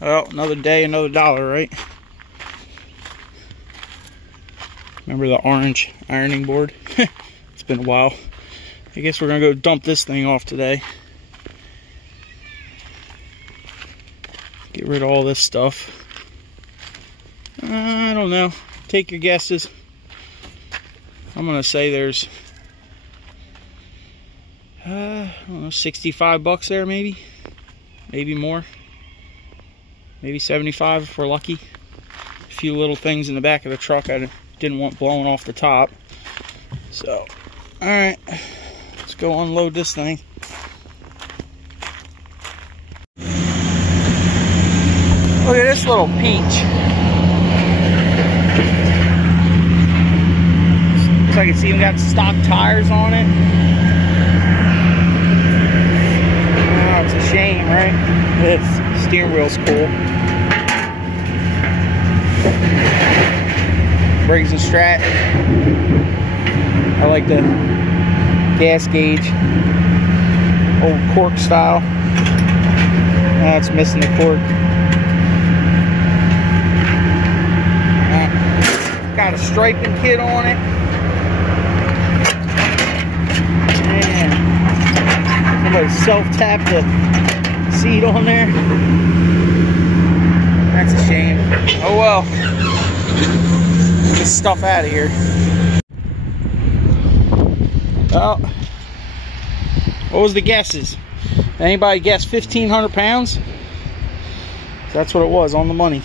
Well, another day, another dollar, right? Remember the orange ironing board? It's been a while. I guess we're gonna go dump this thing off today. Get rid of all this stuff. I don't know. Take your guesses. I'm gonna say there's I don't know, 65 bucks there, maybe more, maybe 75 if we're lucky. A few little things in the back of the truck I didn't want blowing off the top. So, all right, let's go unload this thing. Look at this little peach. Looks like it's even got stock tires on it. Oh, it's a shame, right? This steering wheel's cool. Briggs and Strat. I like the gas gauge, old cork style. It's missing the cork. Got a striping kit on it. Man, somebody self-tapped the seat on there. That's a shame. Oh well. Get this stuff out of here. Well, what was the guesses? Anybody guess 1,500 pounds? That's what it was, on the money.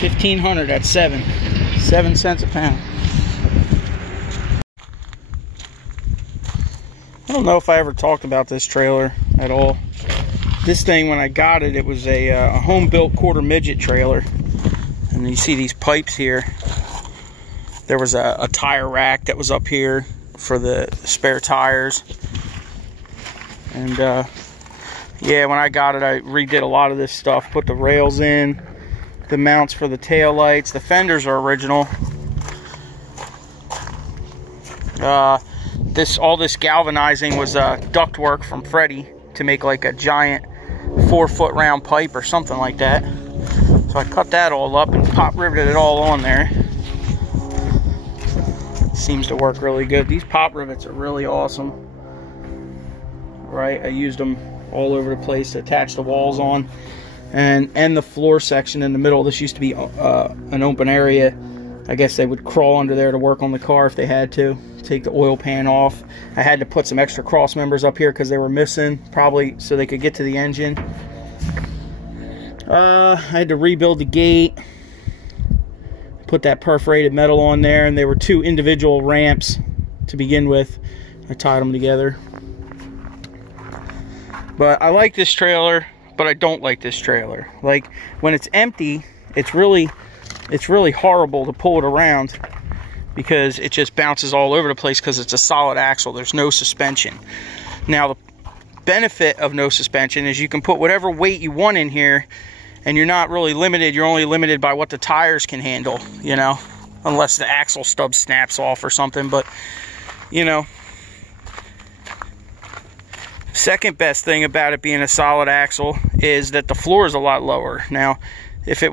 1,500 at 7 cents a pound. I don't know if I ever talked about this trailer at all. This thing, when I got it, it was a home-built quarter midget trailer. And you see these pipes here. There was a tire rack that was up here for the spare tires. And yeah, when I got it, I redid a lot of this stuff. Put the rails in, the mounts for the tail lights. The fenders are original. All this galvanizing was duct work from Freddie to make like a giant 4-foot round pipe or something like that. So I cut that all up and pop riveted it all on there. Seems to work really good. These pop rivets are really awesome. Right, I used them all over the place to attach the walls on. And the floor section in the middle. This used to be an open area. I guess they would crawl under there to work on the car if they had to. Take the oil pan off. I had to put some extra cross members up here because they were missing, probably so they could get to the engine. I had to rebuild the gate. Put that perforated metal on there, and they were 2 individual ramps to begin with. I tied them together. But I like this trailer, but I don't like this trailer. Like, when it's empty, it's really horrible to pull it around because it just bounces all over the place because it's a solid axle. There's no suspension. Now, the benefit of no suspension is you can put whatever weight you want in here, and you're not really limited. You're only limited by what the tires can handle, you know, unless the axle stub snaps off or something. But, you know, second best thing about it being a solid axle is that the floor is a lot lower. Now, if it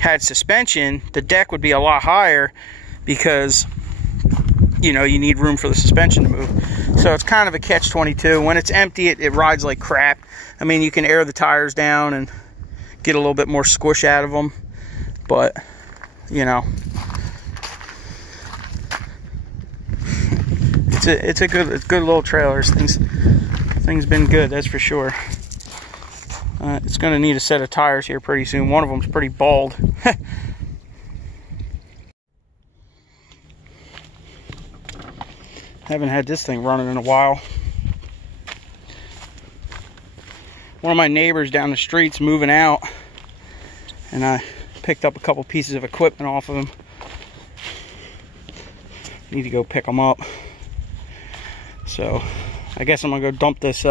had suspension, the deck would be a lot higher because, you know, you need room for the suspension to move. So it's kind of a catch-22. When it's empty, it rides like crap. I mean, you can air the tires down and get a little bit more squish out of them, but, you know, it's a good little trailer. Things been good, that's for sure. It's going to need a set of tires here pretty soon. One of them's pretty bald. Haven't had this thing running in a while. One of my neighbors down the street's moving out, and I picked up a couple pieces of equipment off of him. Need to go pick them up. So I guess I'm gonna go dump this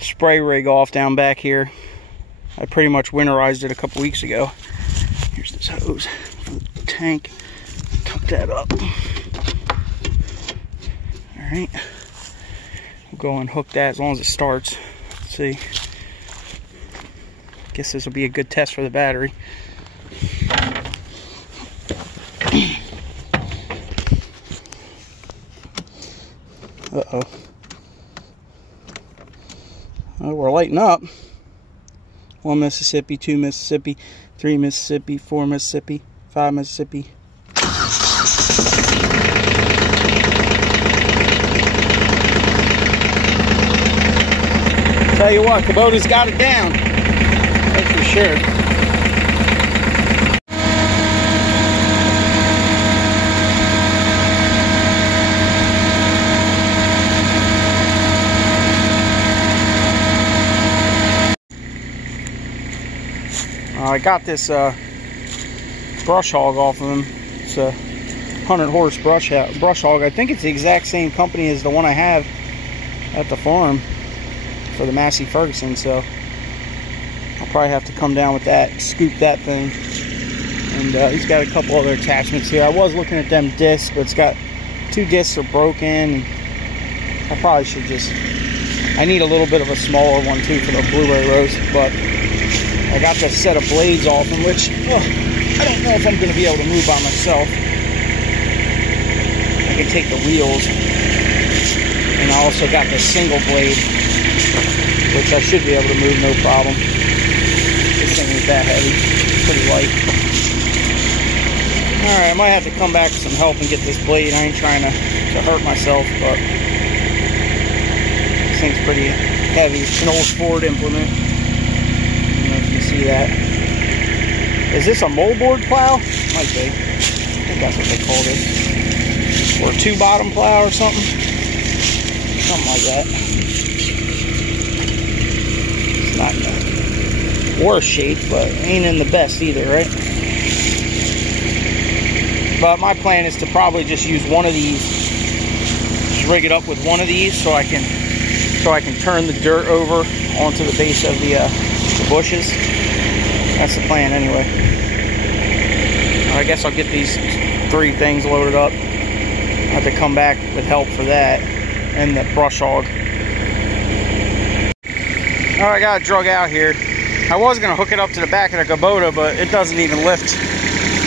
spray rig off down back here. I pretty much winterized it a couple weeks ago. Here's this hose for the tank. Tuck that up. Alright. We'll go and hook that as long as it starts. Let's see. guess this will be a good test for the battery. Uh-oh. Oh, we're lighting up. 1 Mississippi, 2 Mississippi, 3 Mississippi, 4 Mississippi, 5 Mississippi. Tell you what, Kubota's got it down. That's for sure. I got this brush hog off of him. It's a 100 horse brush hog. I think it's the exact same company as the one I have at the farm for the Massey Ferguson, so I'll probably have to come down with that, scoop that thing. And he's got a couple other attachments here. I was looking at them discs, but it's got 2 discs are broken. I probably should just, I need a little bit of a smaller one too for the Blu-ray roast, but I got this set of blades off them, which I don't know if I'm going to be able to move by myself. I can take the wheels. And I also got this single blade, which I should be able to move no problem. This thing is that heavy, pretty light. Alright, I might have to come back with some help and get this blade. I ain't trying to hurt myself, but this thing's pretty heavy. It's an old Ford implement. See that? Is this a moldboard plow? Might be. I think that's what they call this. Or a 2-bottom plow or something. Something like that. It's not in the worst shape, but ain't in the best either, right? But my plan is to probably just use one of these. Just rig it up with one of these so I can turn the dirt over onto the base of the bushes. That's the plan anyway. I guess I'll get these 3 things loaded up. I have to come back with help for that and the brush hog. Alright, I got it drug out here. I was going to hook it up to the back of the Kubota, but it doesn't even lift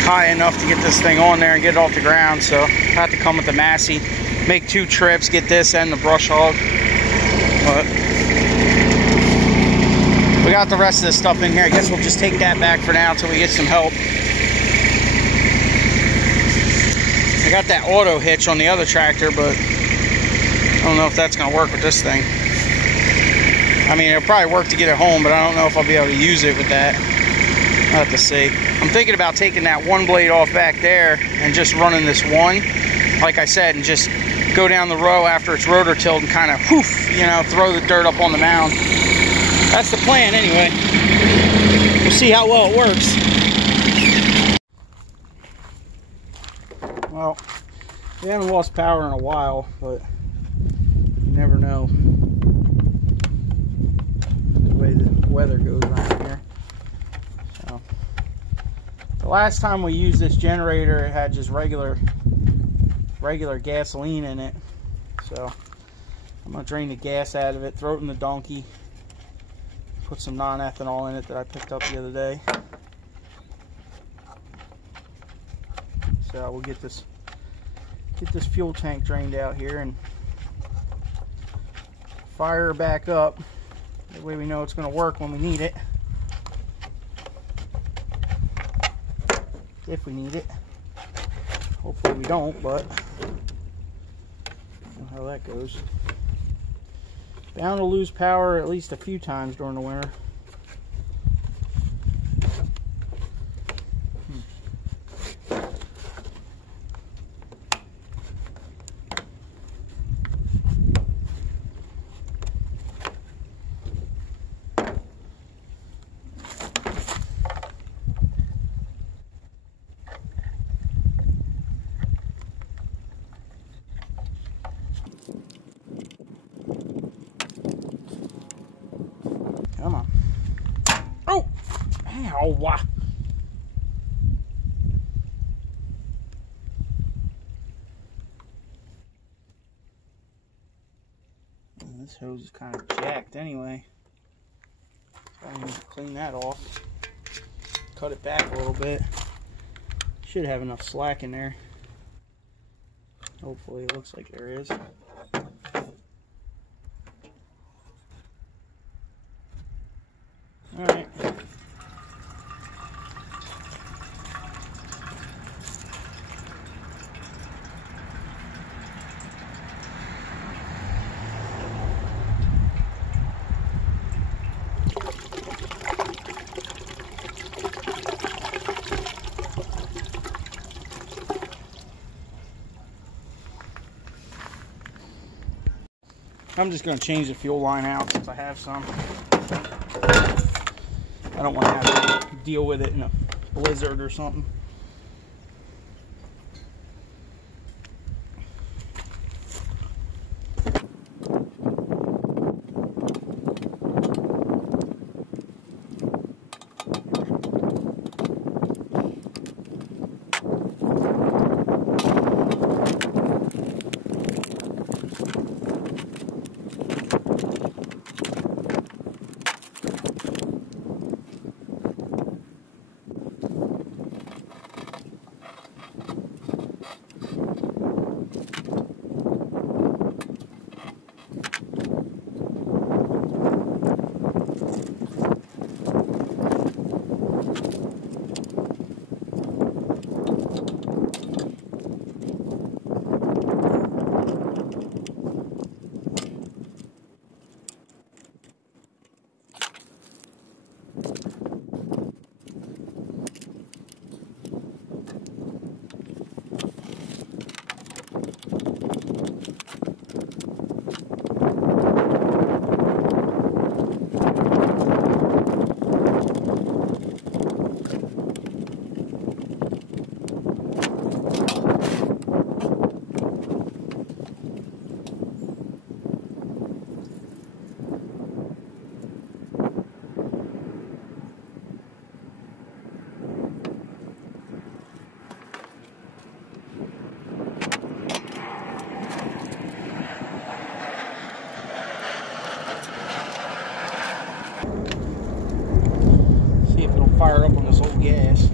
high enough to get this thing on there and get it off the ground, so I have to come with the Massey, make 2 trips, get this and the brush hog. But we got the rest of this stuff in here. I guess we'll just take that back for now until we get some help. I got that auto hitch on the other tractor, but I don't know if that's going to work with this thing. I mean, it'll probably work to get it home, but I don't know if I'll be able to use it with that. I'll have to see. I'm thinking about taking that one blade off back there and just running this one, like I said, and just go down the row after it's rotor tilled and kind of, whoof, you know, throw the dirt up on the mound. That's the plan anyway. We'll see how well it works. Well, we haven't lost power in a while, but you never know the way the weather goes around here. So, the last time we used this generator, it had just regular gasoline in it. So I'm gonna drain the gas out of it, throw it in the donkey. Put some non-ethanol in it that I picked up the other day. So we'll get this fuel tank drained out here and fire her back up. That way we know it's going to work when we need it. If we need it. Hopefully we don't, but I don't know how that goes. Bound to lose power at least a few times during the winter. Come on. Oh! Ow! This hose is kind of jacked anyway. I need to clean that off. Cut it back a little bit. Should have enough slack in there. Hopefully it looks like there is. Alright. I'm just going to change the fuel line out since I have some. I don't want to have to deal with it in a blizzard or something. Fire up on this old gas.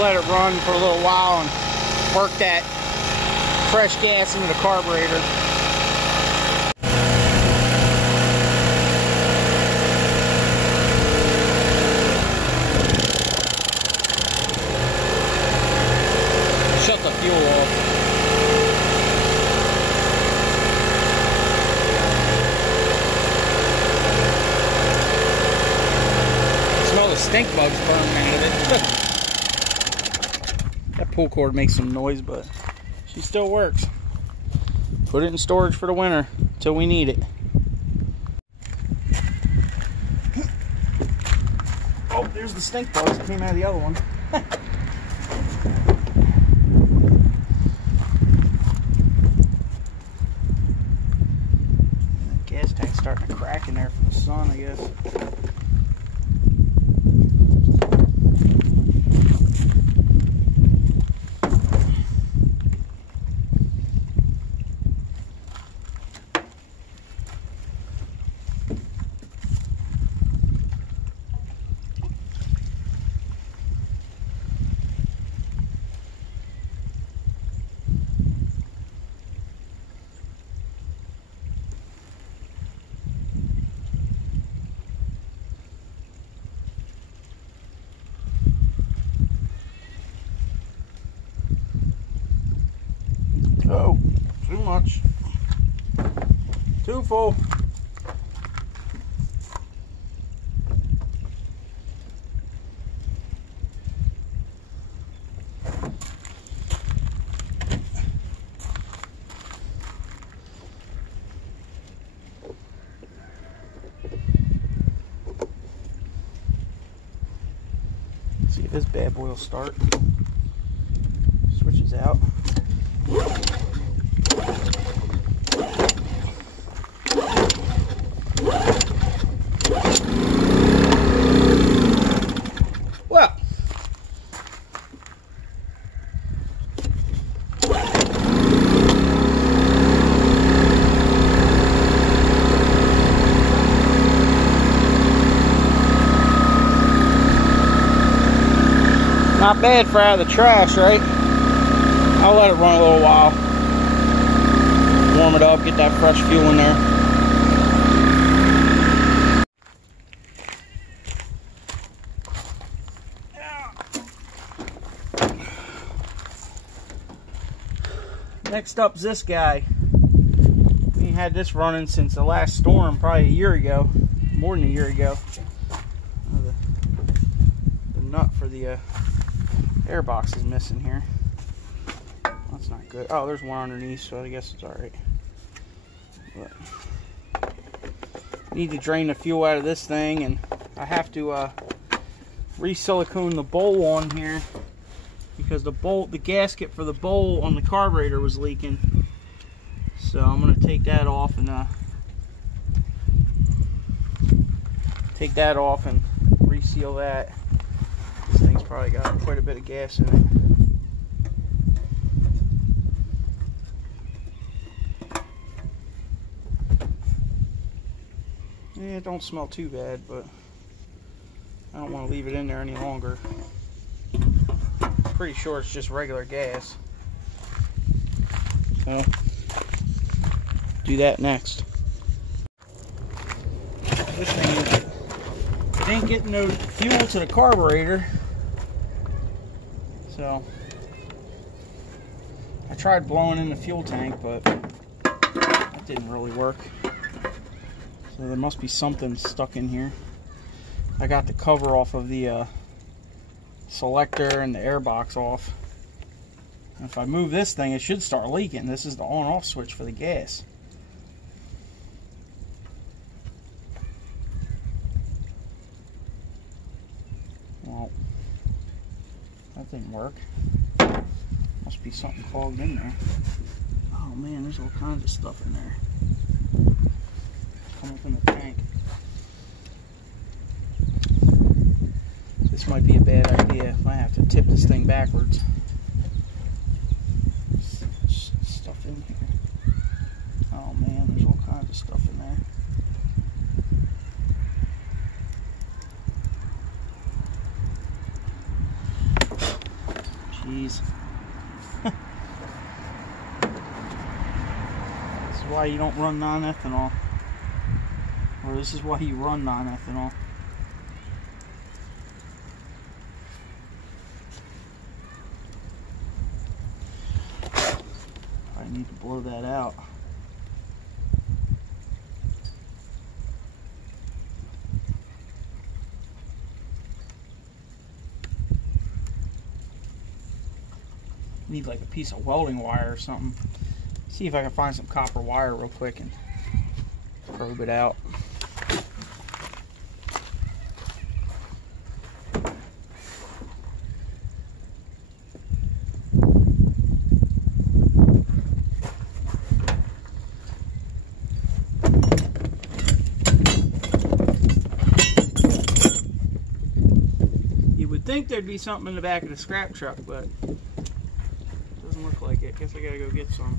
Let it run for a little while and work that fresh gas into the carburetor. Shut the fuel off. Smell the stink bugs burning out of it. That pull cord makes some noise, but she still works. Put it in storage for the winter until we need it. Oh, there's the stink bugs that came out of the other one. That gas tank's starting to crack in there from the sun, I guess. Oh, too much. Too full. See if this bad boy will start. Switches out. Well, not bad for out of the trash, right? I'll let it run a little while. Warm it up, get that fresh fuel in there. Next up's this guy. We had this running since the last storm, probably a year ago, more than a year ago. The nut for the air box is missing here. That's not good. Oh, there's one underneath, so I guess it's alright. Need to drain the fuel out of this thing, and I have to re-silicone the bowl on here because the gasket for the bowl on the carburetor was leaking. So I'm going to take that off and reseal that. This thing's probably got quite a bit of gas in it. Yeah, it don't smell too bad, but I don't want to leave it in there any longer. Pretty sure it's just regular gas. So, do that next. This thing it ain't getting no fuel to the carburetor. So, I tried blowing in the fuel tank, but that didn't really work. So there must be something stuck in here. I got the cover off of the selector and the air box off. And if I move this thing, it should start leaking. This is the on-off switch for the gas. Well, that didn't work. Must be something clogged in there. Oh man, there's all kinds of stuff in there. Come up in the tank. This might be a bad idea. I have to tip this thing backwards. Stuff in here. Oh man, there's all kinds of stuff in there. Jeez. This is why you don't run non-ethanol. Or this is why you run non-ethanol. I need to blow that out. Need like a piece of welding wire or something. See if I can find some copper wire real quick and probe it out. I think there'd be something in the back of the scrap truck, but it doesn't look like it. Guess I gotta go get some.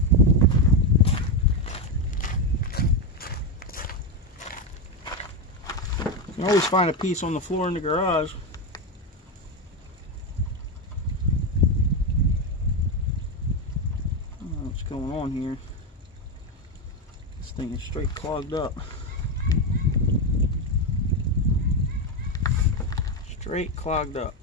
You can always find a piece on the floor in the garage. I don't know what's going on here. This thing is straight clogged up. Straight clogged up.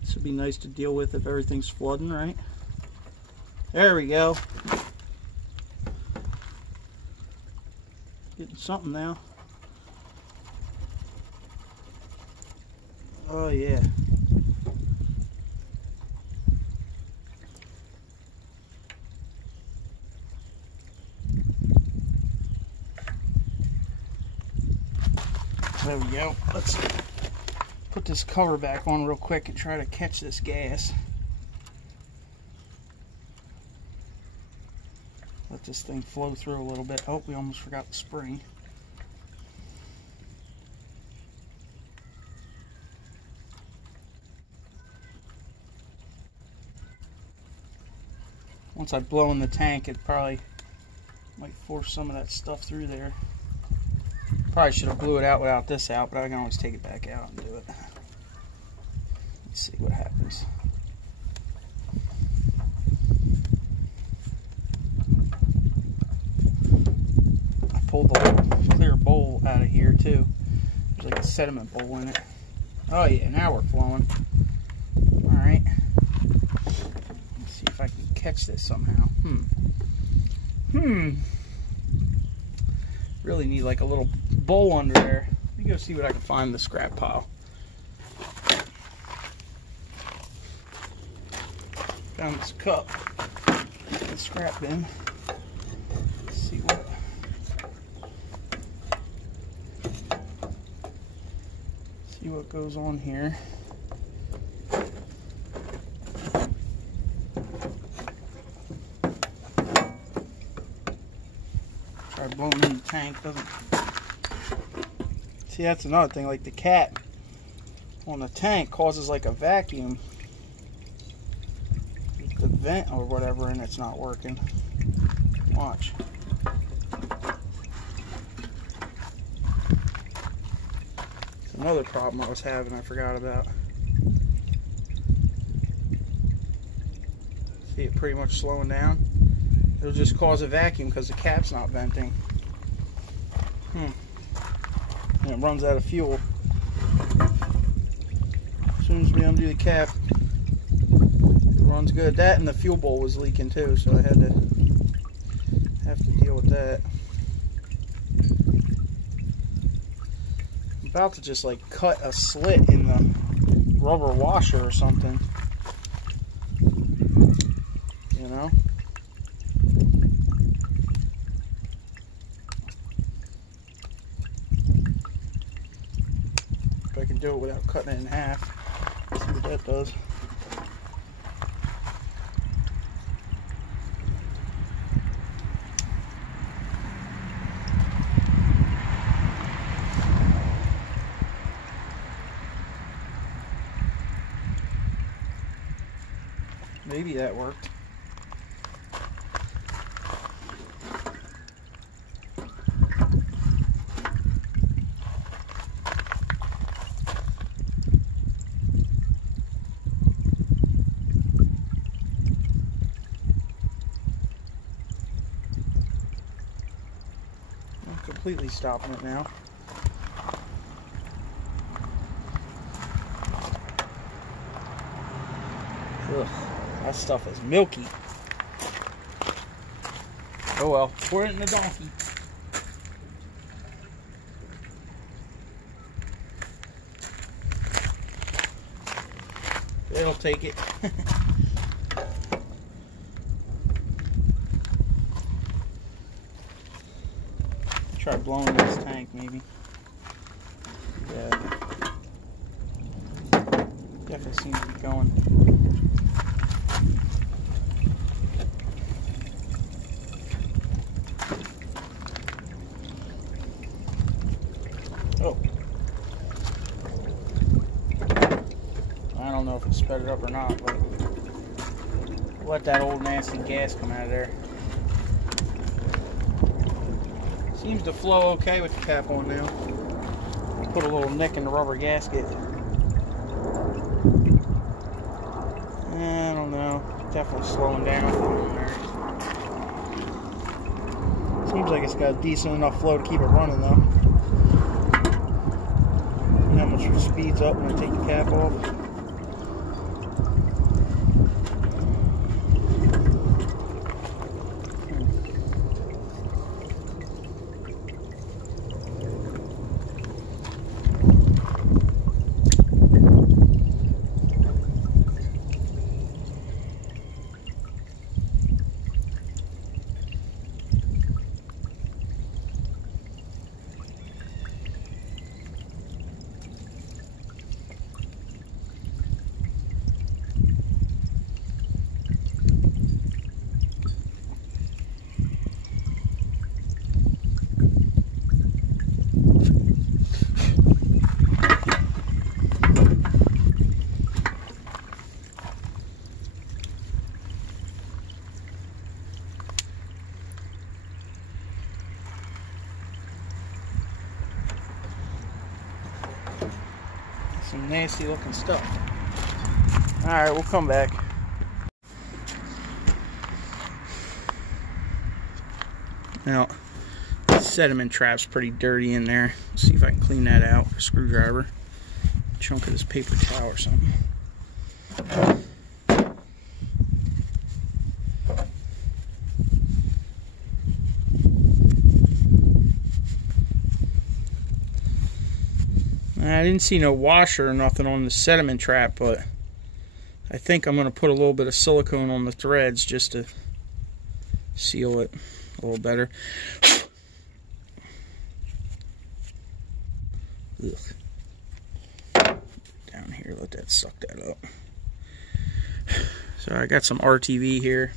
This would be nice to deal with if everything's flooding, right? There we go. Getting something now. Oh yeah. There we go. Let's put this cover back on real quick and try to catch this gas. Let this thing flow through a little bit. Oh, we almost forgot the spring. Once I blow in the tank, it probably might force some of that stuff through there. Probably should have blew it out without this out, but I can always take it back out and do it. Let's see what happens. I pulled the little clear bowl out of here too. There's like a sediment bowl in it. Oh yeah, now we're flowing. Alright. Let's see if I can catch this somehow. Really need like a little bowl under there. Let me go see what I can find in the scrap pile. Found this cup in the scrap bin. Let's see what goes on here. Try blowing in the tank. Doesn't. See, that's another thing. Like the cap on the tank causes like a vacuum. The vent or whatever, and it's not working. Watch. It's another problem I was having I forgot about. See it pretty much slowing down? It'll just cause a vacuum because the cap's not venting. And it runs out of fuel. As soon as we undo the cap, it runs good. That and the fuel bowl was leaking too, so I had to deal with that. I'm about to just like cut a slit in the rubber washer or something. You know? If I can do it without cutting it in half. See what that does. Maybe that worked. I'm completely stopping it now. Ugh. That stuff is milky. Oh well, pour it in the donkey. It'll take it. Try blowing this tank maybe. Yeah. Definitely seems to be going. Oh. I don't know if it sped it up or not, but let that old nasty gas come out of there. Seems to flow okay with the cap on now. Put a little nick in the rubber gasket. I don't know. Definitely slowing down. Seems like it's got a decent enough flow to keep it running though. How much it speeds up when I take the cap off. Some nasty looking stuff. Alright, we'll come back. Now, the sediment trap's pretty dirty in there. Let's see if I can clean that out with a screwdriver. A chunk of this paper towel or something. I didn't see no washer or nothing on the sediment trap, but I think I'm going to put a little bit of silicone on the threads just to seal it a little better. Ugh. Down here, let that suck that up. So I got some RTV here.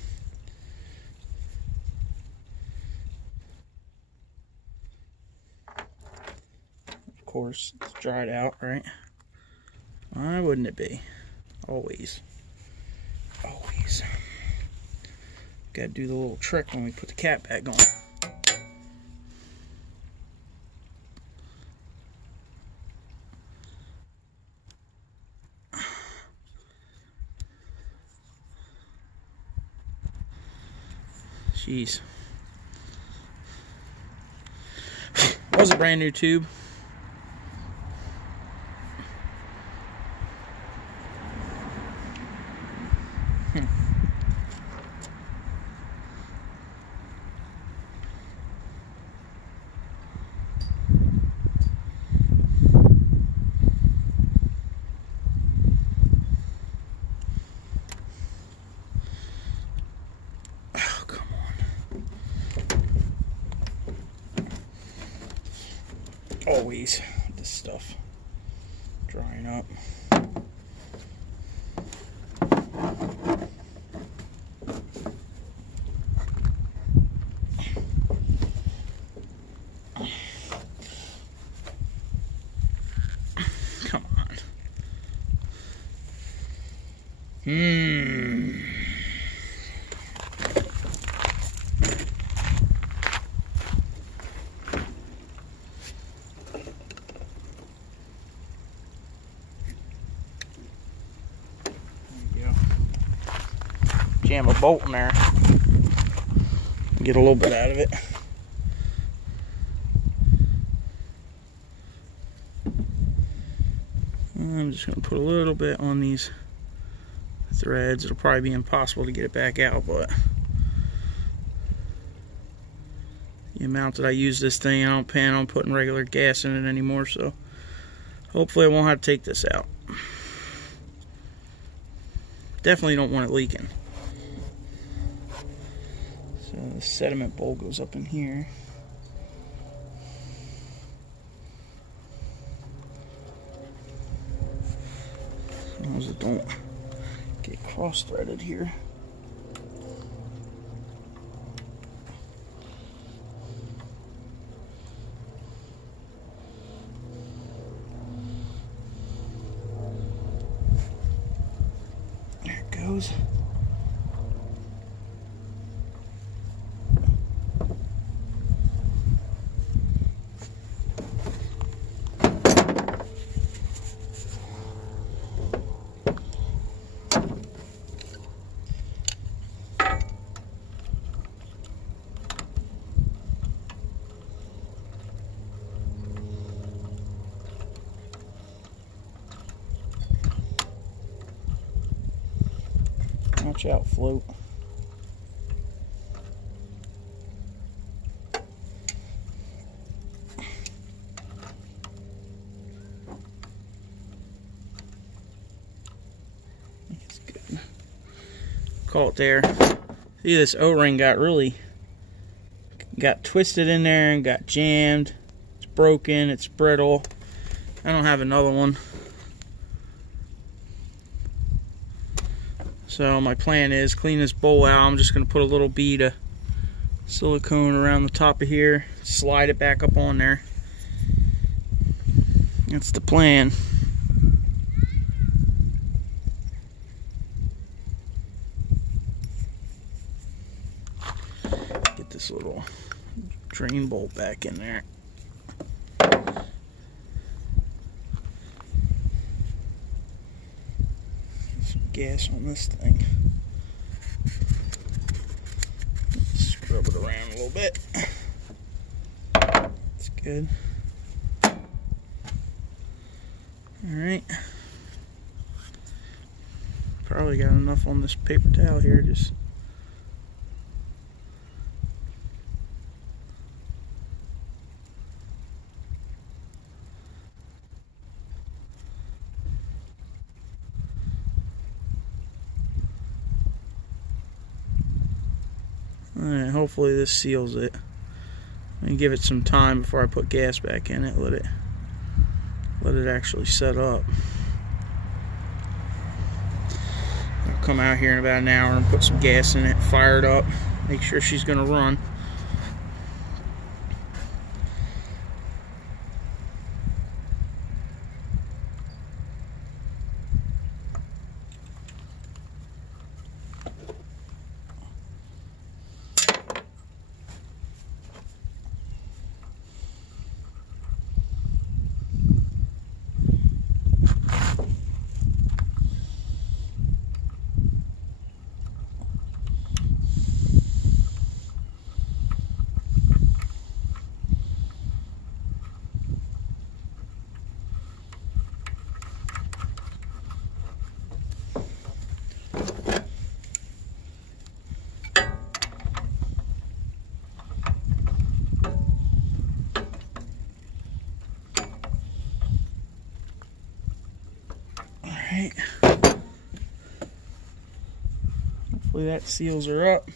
Of course, it's dried out, right? Why wouldn't it be? Always. Always. Gotta do the little trick when we put the cap back on. Jeez. That was a brand new tube. Always this stuff drying up. Come on. Jam a bolt in there, get a little bit out of it. I'm just going to put a little bit on these threads. It'll probably be impossible to get it back out, but the amount that I use this thing, I don't plan on putting regular gas in it anymore, so hopefully I won't have to take this out. Definitely don't want it leaking. So the sediment bowl goes up in here. As long as it don't get cross-threaded here. There it goes. Watch out, float. It's good. Call it there. See, this O-ring got twisted in there and got jammed. It's broken, it's brittle. I don't have another one. So my plan is clean this bowl out. I'm just going to put a little bead of silicone around the top of here, slide it back up on there. That's the plan. Get this little drain bolt back in there. gas on this thing. Scrub it around a little bit. That's good. Alright. Probably got enough on this paper towel here. Just alright, hopefully this seals it. Let me give it some time before I put gas back in it. Let it actually set up. I'll come out here in about an hour and put some gas in it, fire it up, make sure she's gonna run. Alright. Hopefully that seals her up.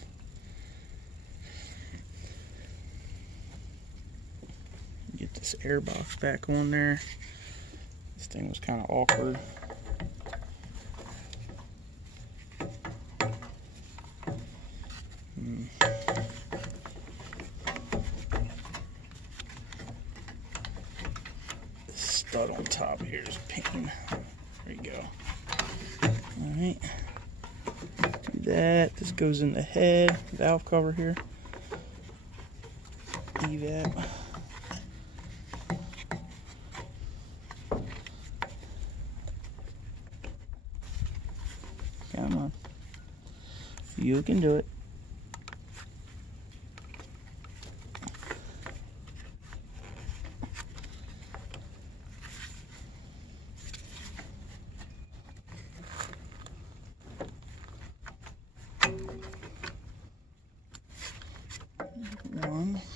Get this air box back on there. This thing was kind of awkward. This stud on top here is a pain. There you go. Alright. Do that. This goes in the head. Valve cover here. Evap. Come on. You can do it.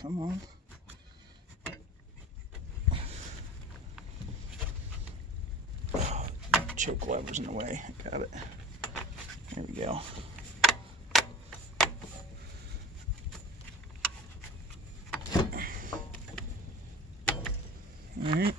Come on. Oh, choke lever's in the way. I got it. There we go. All right.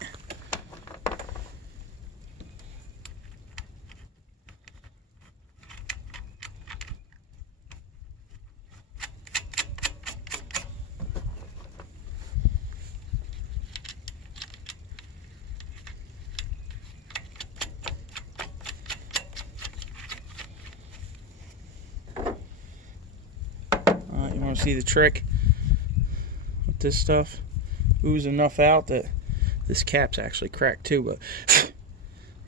You want to see the trick with this stuff? Ooze enough out that this cap's actually cracked too, but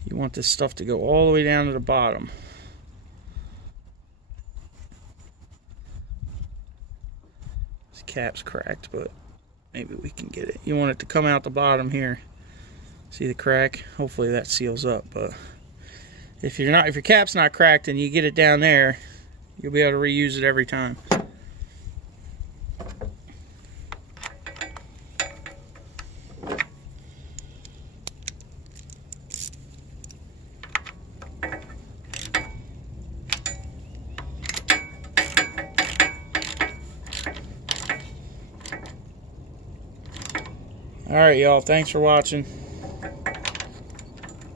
you want this stuff to go all the way down to the bottom. This cap's cracked, but maybe we can get it. You want it to come out the bottom here. See the crack? Hopefully that seals up, but if your cap's not cracked and you get it down there, you'll be able to reuse it every time. Alright, y'all, thanks for watching.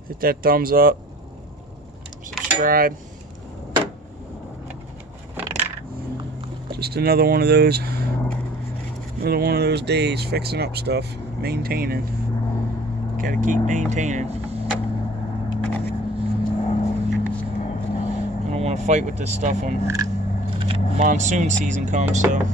Hit that thumbs up. Subscribe. Just another one of those days fixing up stuff, maintaining. Gotta keep maintaining. I don't want to fight with this stuff when monsoon season comes, so.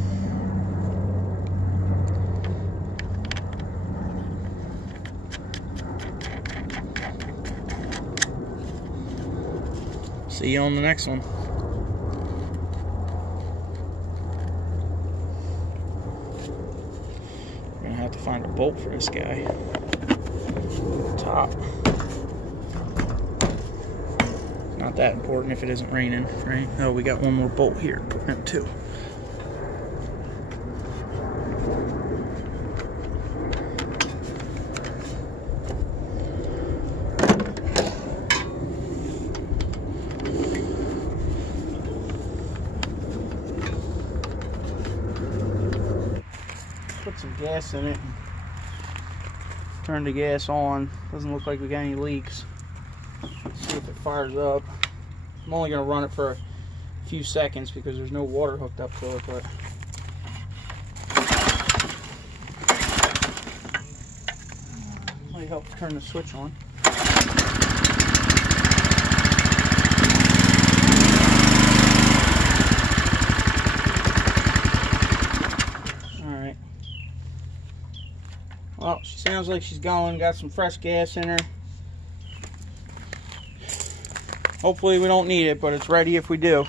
See you on the next one. We're gonna have to find a bolt for this guy. Top. Not that important if it isn't raining, right? Oh, we got one more bolt here. Put in two. Put some gas in it. Turn the gas on. Doesn't look like we got any leaks. Let's see if it fires up. I'm only going to run it for a few seconds because there's no water hooked up to it, but might help turn the switch on. Alright. Well, she sounds like she's going. Got some fresh gas in her. Hopefully we don't need it, but it's ready if we do.